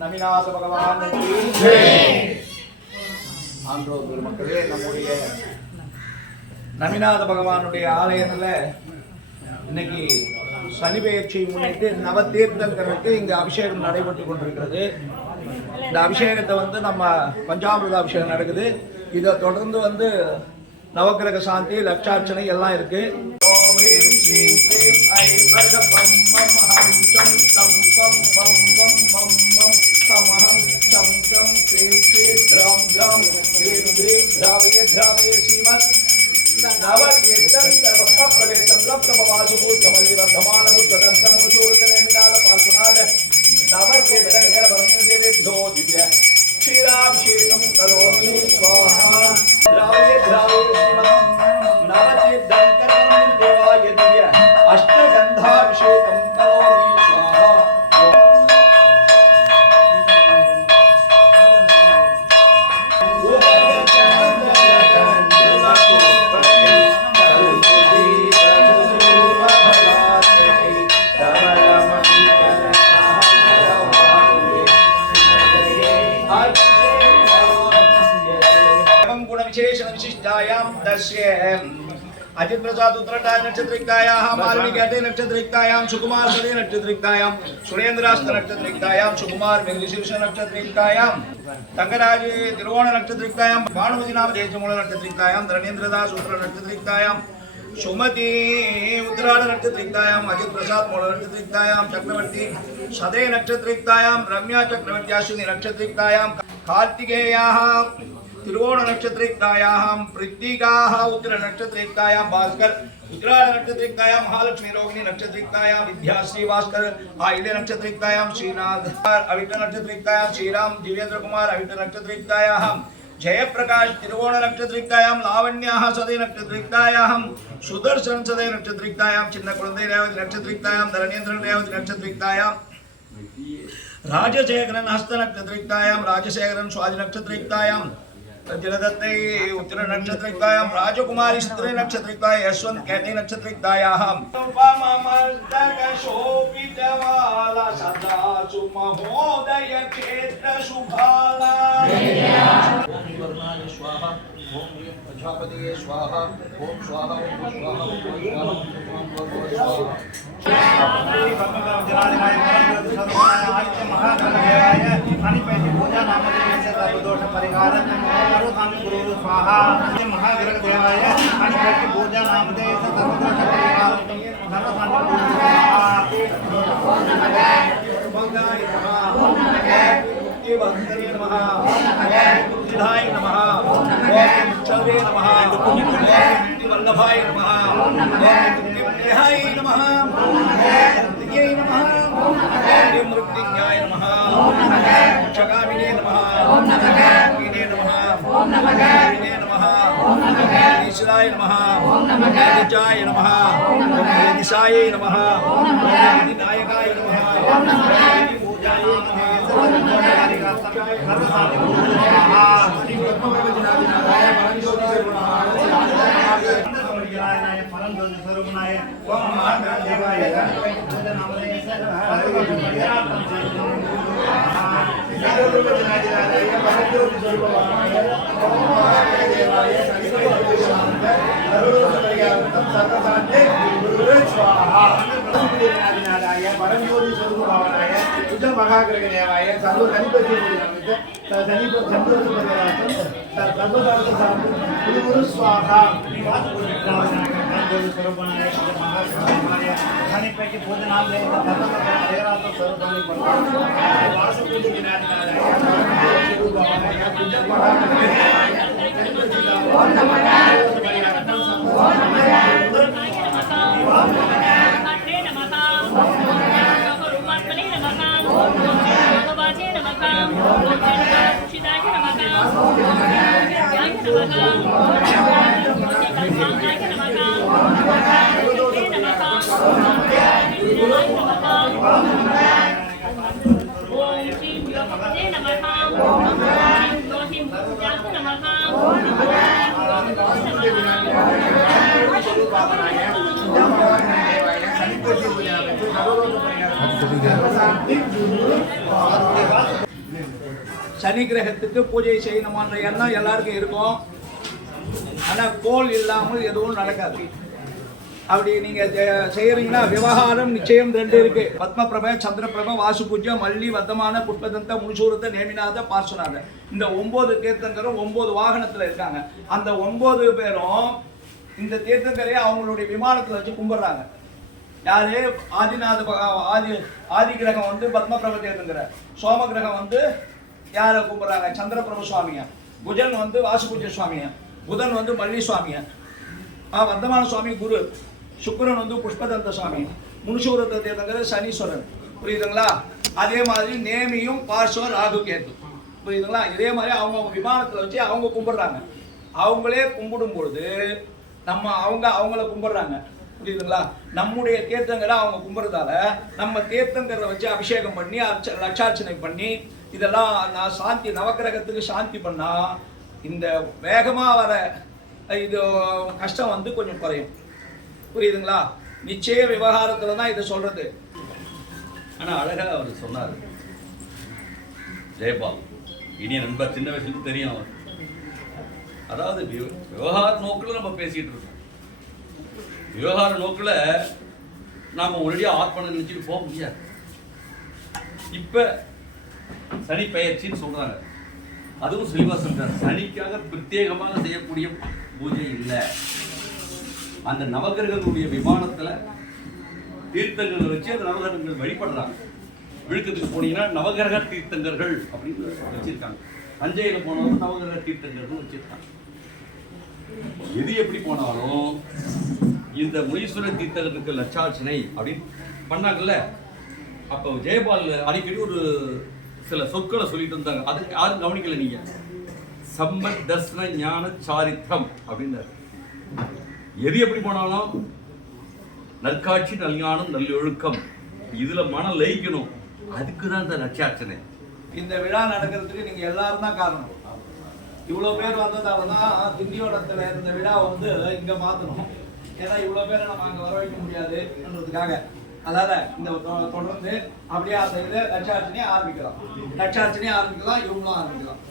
நமிநாத பகவான் ஆன்றோர் பெருமக்களே, நம்முடைய நமிநாத பகவானுடைய ஆலயத்தில் இன்னைக்கு சனி பெயர்ச்சியை முன்னிட்டு நவதீர்த்தங்களுக்கு இங்கு அபிஷேகம் நடைபெற்று கொண்டிருக்கிறது. இந்த அபிஷேகத்தை நம்ம பஞ்சாமிர்த அபிஷேகம் நடக்குது. இதை தொடர்ந்து நவக்கிரக சாந்தி, லட்சார்ச்சனை எல்லாம் இருக்கு. क्षीराभिषेकं करोमि स्वाहा द्रावये द्रावये नवतीर्थं करोमि देवाय दिव्य अष्टगंधाभिषेकं करोमि स्वाहा अजित प्रसाद उत्तरायण नक्षत्रिकायां मालविकाते नक्षत्रिकायां सुकुमार सदे नक्षत्रिकायां सुरेंद्रास्त नक्षत्रिकायां सुकुमार मेघशीर्ष नक्षत्रिकायां तंगराज तिरुवोण नक्षत्रिकायां भानुमति नाम देशमूल नक्षत्रिकायां धरणेन्द्रदास उत्तर नक्षत्रिकायां सुमति उत्तरायण नक्षत्रिकायां अजित प्रसाद मूल नक्षत्रिकायां चक्रवर्ती सदे नक्षत्रिकायां रम्या चक्रवर्ती अश्विनी नक्षत्रिकायां कार्तिकेयाः तिरुवोण नक्षत्रिकायां पृथ्वीकाः उत्तर नक्षत्रिकायां भास्कर उत्तरायण नक्षत्रिकायां महालक्ष्मी रोहिणी नक्षत्रिकायां विद्याश्री भास्कर आइले नक्षत्रिकायां श्रीनाथ अविट नक्षत्रिकायां श्रीराम दिव्येंद्र कुमार अविट नक्षत्रिकायां जयप्रकाश तिरुवोण नक्षत्रिकायां लावण्याः सदे नक्षत्रिकायां सुदर्शन सदे नक्षत्रिकायां चिन्न कुळंदै रेवती नक्षत्रिकायां धरणेन्द्रन रेवती नक्षत्रिकायां राजशेखरन हस्त नक्षत्रिकायां राजशेखरन स्वाति नक्षत्रिकायां जलदत्ते उत्तर नक्षत्रिकायां राजकुमारी स्त्री नक्षत्रिकायां यशवंत कैती नक्षत्रिकायां उपममस्तक शोभितमाला सदा सुमहोदय क्षेत्र शुभाला वर्णाय स्वाहा ओम प्रजापतिये स्वाहा ओम स्वाहा ओम स्वाहा ओम स्वाहा महाग्रह देवाय अनिपति पूजा नामदे सर्वदोष परिहार सर्वसंताय नमः बुद्धिधाय नमः चवे नमः वल्लभाय नमः नेहाय नमः दिग्यै नमः मृत्युंजयाय नमः जगामिने नमः कीने नमः कीने नमः ईश्वराय नमः निजाय नमः निशाय नमः नायकाय नमः पूजाय नमः महाग्रह देवाय सर्व गणपति गुरु स्वाहा गणपति भोजनालय ओम श्री சனி கிரகத்துக்கு பூஜை செய்யணுமான எண்ணம் எல்லாருக்கும் இருக்கும். ஆனால் கோல் இல்லாமல் எதுவும் நடக்காது. அப்படி நீங்க செய்யறீங்கன்னா விவகாரம் நிச்சயம் 2 இருக்கு. பத்மபிரப, சந்திரபிரப, வாசு பூஜ்ய, மல்லி, வர்த்தமான, புஷ்பதந்த, முனிசூரத்த, நேமிநாத, பார்சுநாத, இந்த 9 தீர்த்தங்கரும் 9 வாகனத்துல இருக்காங்க. அந்த 9 பேரும் இந்த தீர்த்தங்கரையை அவங்களுடைய விமானத்துல வச்சு கும்பிடுறாங்க. யாரு? ஆதிநாத ஆதி கிரகம் வந்து பத்மபிரப தீர்த்தங்கிற, சோம கிரகம் வந்து யாரை கும்பிடுறாங்க? சந்திரபிரப சுவாமியா. புஜன் வந்து வாசுபூஜ்ய சுவாமியா. புதன் வந்து மல்லி சுவாமியா. வர்த்தமான சுவாமி குரு. சுக்கிரன் வந்து புஷ்பதந்த சுவாமி. முனிசூரத்த தீர்த்தங்கிற சனீஸ்வரன். புரியுதுங்களா? அதே மாதிரி நேமியும் பார்ஸ்வர் ராகு கேத்து. புரியுதுங்களா? இதே மாதிரி அவங்க விமானத்துல வச்சு அவங்க கும்பிடுறாங்க. அவங்களே கும்பிடும் பொழுது அவங்கள கும்பிடுறாங்க. புரியுதுங்களா? நம்முடைய தீர்த்தங்களை அவங்க கும்பிடுறதால நம்ம தீர்த்தங்கிறத வச்சு அபிஷேகம் பண்ணி லட்சார்ச்சனை பண்ணி இதெல்லாம் நான் சாந்தி நவக்கிரகத்துக்கு சாந்தி பண்ணா இந்த வேகமா வர இது கஷ்டம் வந்து கொஞ்சம் குறையும். புரியுதுங்களா? நிச்சய விவகாரத்துல தான் இதை சொல்றது. ஆனா அழகா அவர் சொன்னார் ஜெயபால். இனிய நண்பர், சின்ன வயசுல தெரியும் அவர். அதாவது விவகார நோக்கில் நம்ம பேசிட்டு இருக்கோம். விவகார நோக்கில் நாம ஒரேடியா ஆத்மனை நினைச்சுட்டு போக முடியாது. இப்ப சனி பெயர்ச்சின்னு சொல்றாங்க. அதுவும் செல்வா சொல்றாரு, சனிக்காக பிரத்யேகமாக செய்யக்கூடிய பூஜை இல்லை. அந்த நவகிரகங்களுடைய விமானத்துல தீர்த்தங்களை வச்சு அந்த நவகிரகங்கள் வழிபடுறாங்க. விழுக்கத்துக்கு போனீங்கன்னா நவகிரக தீர்த்தங்கர்கள் அப்படின்னு வச்சிருக்காங்க. தஞ்சையில போனாலும் நவகிரக தீர்த்தங்கர்கள் வச்சிருக்காங்க. எது எப்படி போனாலும் இந்த முனீஸ்வர தீர்த்தங்களுக்கு லட்சார்ச்சனை அப்படின்னு பண்ணாங்கல்ல. அப்போ ஜெயபால் அடிக்கடி ஒரு சில சொற்களை சொல்லிட்டு இருந்தாங்க. அதுக்கு யாரும் கவனிக்கல. நீங்க சம்பத் தர்சன ஞான சாரித்திரம் அப்படின்னாரு. எது எப்படி போனாலும் நற்காட்சி, நல்ஞானம், நல்லொழுக்கம், இதுல மனம் லயிக்கணும். அதுக்கு தான் இந்த லட்சார்ச்சனை. இந்த விழா நடக்கிறதுக்கு நீங்க எல்லாரும் தான் காரணம். இவ்வளவு பேர் வந்ததால தான் திண்டிவனத்துல இருந்த விழா வந்து இங்க மாத்தணும். ஏன்னா இவ்வளவு பேரை நம்ம அங்க வர வைக்க முடியாதுன்றதுக்காக. அதாவது இந்த தொடர்ந்து அப்படியே அந்த இதை லட்சார்ச்சனையை ஆரம்பிக்கலாம். லட்சார்ச்சனையை ஆரம்பிக்கலாம், இவங்களும் ஆரம்பிக்கலாம்.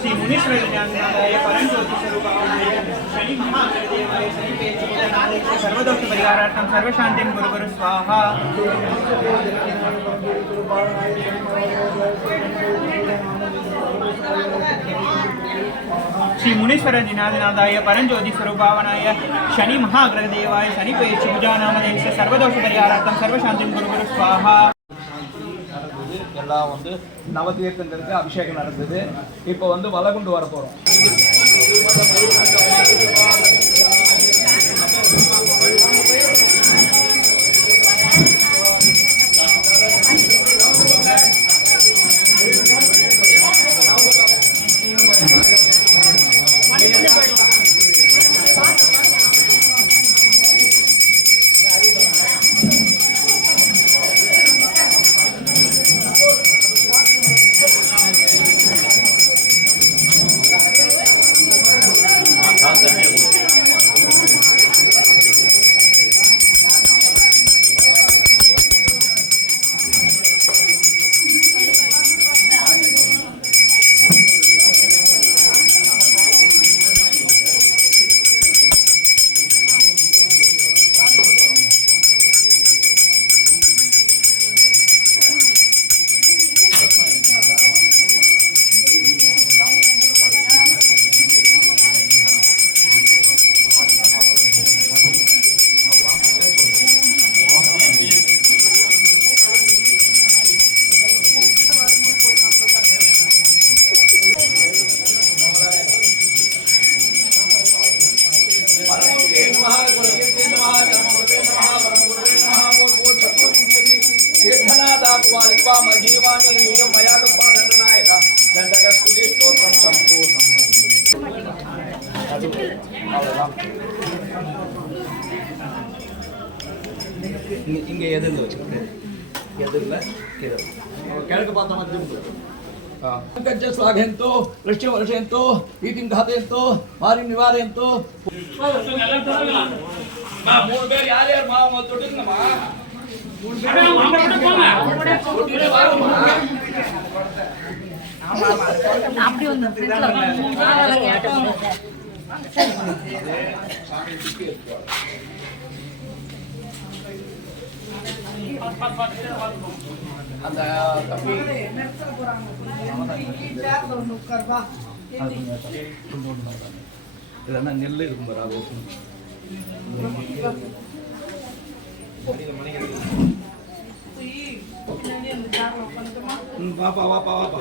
श्री मुनीश्वर ज्ञानदाय परंज्योति स्वरूपाय शनि महादेवाय शनि पेचनाय सर्वदोष परिहारार्थं सर्वशांतिं गुरु गुरु स्वाहा श्री मुनीश्वर ज्ञानदाय परंज्योति स्वरूपावनाय शनि महाग्रहदेवाय शनि पेचनाय सर्वदोष परिहारार्थं सर्वशांतिं गुरु गुरु स्वाहा எல்லாம் வந்து நவதீர்த்தங்களுக்கு அபிஷேகம் நடந்தது. இப்போ வந்து வலகுண்டு வர போறோம். இங்க எதிரில் வச்சுருக்கு எதிரில் கிழக்கு பார்த்த மாதிரி पंकज स्वागयंतो वृश्च वर्षयंतो ईतिं घातयंतो मारिं निवारयंतो मा मूर बेर यार यार मा मत तोडिंग मा मूर बेर तोडिरे वारुमा அப்படி வந்து ஃப்ரெண்ட்ல கேட்டோம் அந்த தம்பி இல்லைன்னா நெல் இருக்கும் பாரு வாப்பா வாப்பா வாப்பா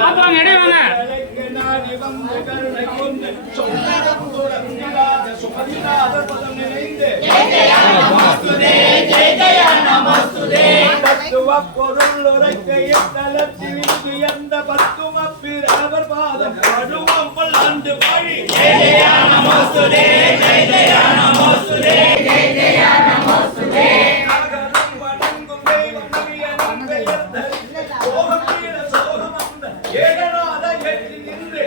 பாத்துவாங்க இடையே பொருள் உரைக்கையந்த பத்துமப்பிரவர் பாதம் படுவம் பல்லாண்டு வாழி வணங்கும் தெய்வம் நவியனும் பெயர்ந்த சோகம் தீர சோகம் அந்த ஏகநாத ஏற்றி நின்று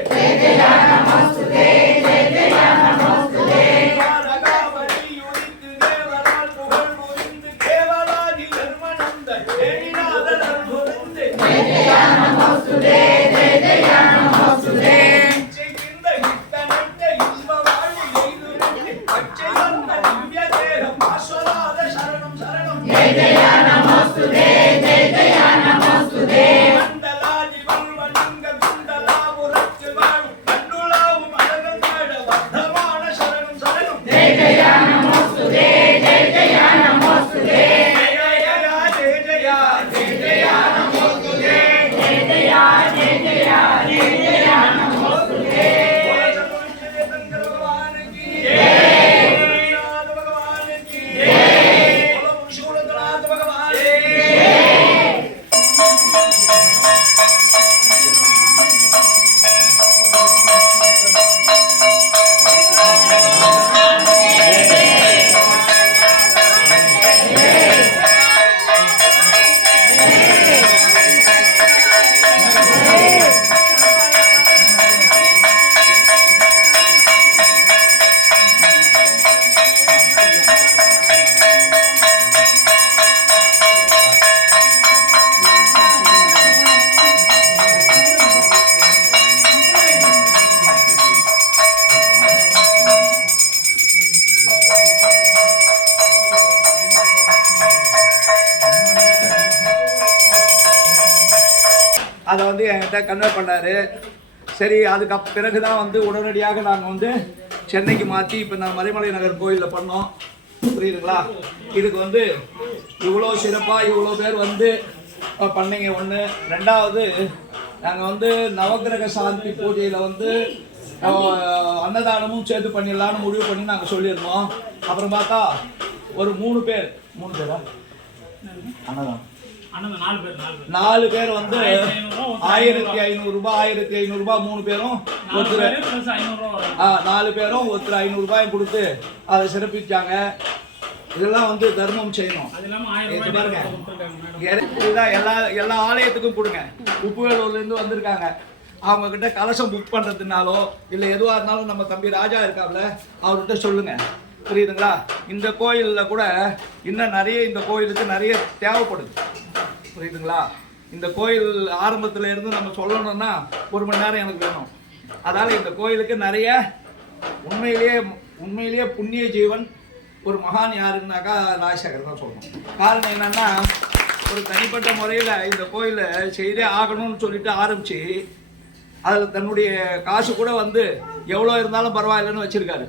அதை வந்து என்கிட்ட கன்வே பண்ணார். சரி, அதுக்கு பிறகு தான் வந்து உடனடியாக நாங்கள் வந்து சென்னைக்கு மாற்றி இப்போ நான் மறைமலை நகர் கோயிலில் பண்ணோம். புரியுதுங்களா? இதுக்கு வந்து இவ்வளோ சிறப்பாக இவ்வளோ பேர் வந்து பண்ணீங்க. ஒன்று. ரெண்டாவது, நாங்கள் வந்து நவகிரக சாந்தி பூஜையில் வந்து அன்னதானமும் சேர்த்து பண்ணிடலான்னு முடிவு பண்ணி நாங்கள் சொல்லியிருந்தோம். அப்புறம் பார்த்தா ஒரு 3 பேரா அன்னதானம் 4 பேர் வந்து 1500 ரூபாய் 1500 ரூபாய் 3 பேரும் ஒருத்தர் 4 பேரும் ஒருத்தர் 500 ரூபாய் கொடுத்து அதை சிறப்பிச்சாங்க. இதெல்லாம் வந்து தர்மம் செய்யணும். எல்லா ஆலயத்துக்கும் கொடுங்க. உப்புவேலூர்லேருந்து வந்திருக்காங்க. அவங்க கிட்ட கலசம் புக் பண்ணுறதுனாலோ இல்லை எதுவாக இருந்தாலும் நம்ம தம்பி ராஜா இருக்காப்ல, அவர்கிட்ட சொல்லுங்க. புரியுதுங்களா? இந்த கோயிலில் கூட இன்னும் நிறைய இந்த கோயிலுக்கு நிறைய தேவைப்படுது. புரியுதுங்களா? இந்த கோயில் ஆரம்பத்தில் இருந்து நம்ம சொல்லணும்னா 1 மணி நேரம் எனக்கு வேணும். அதனால் இந்த கோயிலுக்கு நிறைய உண்மையிலேயே புண்ணிய ஜீவன் ஒரு மகான் யாருன்னாக்கா ராஜசேகர் தான் சொல்லணும். காரணம் என்னன்னா, ஒரு தனிப்பட்ட முறையில் இந்த கோயிலை செய்தே ஆகணும்னு சொல்லிட்டு ஆரம்பித்து அதில் தன்னுடைய காசு கூட வந்து எவ்வளோ இருந்தாலும் பரவாயில்லைன்னு வச்சுருக்காரு.